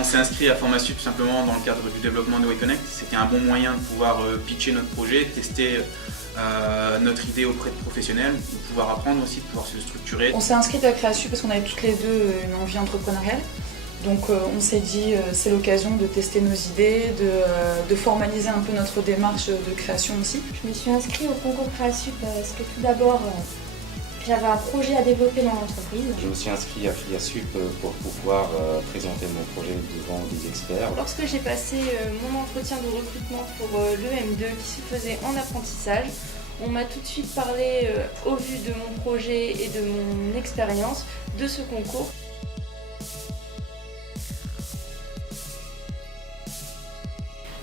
On s'est inscrit à Formasup simplement dans le cadre du développement de WeConnect. C'était un bon moyen de pouvoir pitcher notre projet, tester notre idée auprès de professionnels, de pouvoir apprendre aussi, de pouvoir se structurer. On s'est inscrit à Créasup parce qu'on avait toutes les deux une envie entrepreneuriale. Donc on s'est dit c'est l'occasion de tester nos idées, de formaliser un peu notre démarche de création aussi. Je me suis inscrite au concours Créasup parce que tout d'abord j'avais un projet à développer dans l'entreprise. Je me suis inscrit à Friasup pour pouvoir présenter mon projet devant des experts. Lorsque j'ai passé mon entretien de recrutement pour le M2 qui se faisait en apprentissage, on m'a tout de suite parlé, au vu de mon projet et de mon expérience, de ce concours.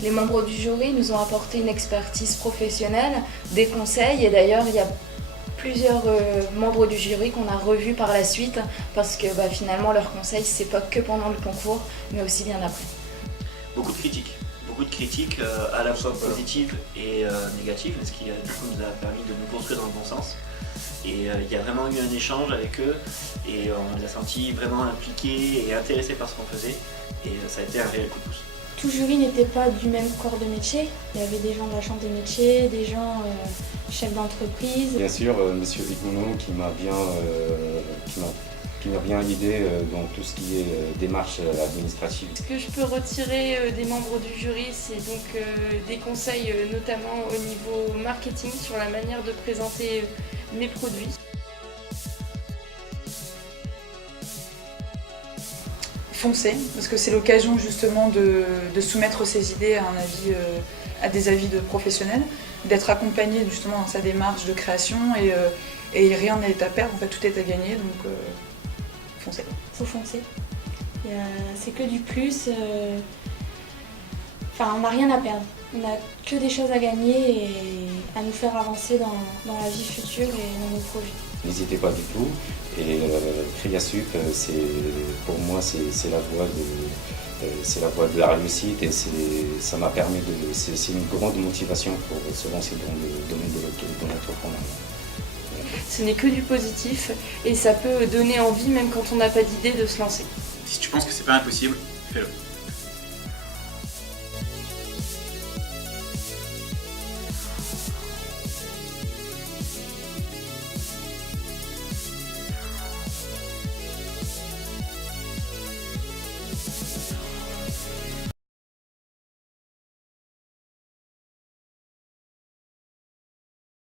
Les membres du jury nous ont apporté une expertise professionnelle, des conseils, et d'ailleurs il y a plusieurs membres du jury qu'on a revus par la suite parce que finalement leurs conseils c'est pas que pendant le concours mais aussi bien après. Beaucoup de critiques à la fois positives et négatives, ce qui du coup nous a permis de nous construire dans le bon sens. Et il y a vraiment eu un échange avec eux et on les a sentis vraiment impliqués et intéressés par ce qu'on faisait et ça a été un réel coup de pouce. Tout jury n'était pas du même corps de métier. Il y avait des gens de la chambre des métiers, des gens chefs d'entreprise. Bien sûr, Monsieur Vigounon qui m'a bien aidé dans tout ce qui est démarche administrative. Ce que je peux retirer des membres du jury, c'est donc des conseils notamment au niveau marketing sur la manière de présenter mes produits. Foncez, parce que c'est l'occasion justement de soumettre ses idées à à des avis de professionnels, d'être accompagné justement dans sa démarche de création et rien n'est à perdre, en fait tout est à gagner, donc foncez. Faut foncer. C'est que du plus. On n'a rien à perdre. On n'a que des choses à gagner et à nous faire avancer dans la vie future et dans nos projets. N'hésitez pas du tout. Et Créasup, pour moi, c'est la voie de la réussite et ça m'a permis c'est une grande motivation pour se lancer dans le domaine de l'entrepreneuriat. Ce n'est que du positif et ça peut donner envie même quand on n'a pas d'idée de se lancer. Si tu penses que c'est pas impossible, fais-le.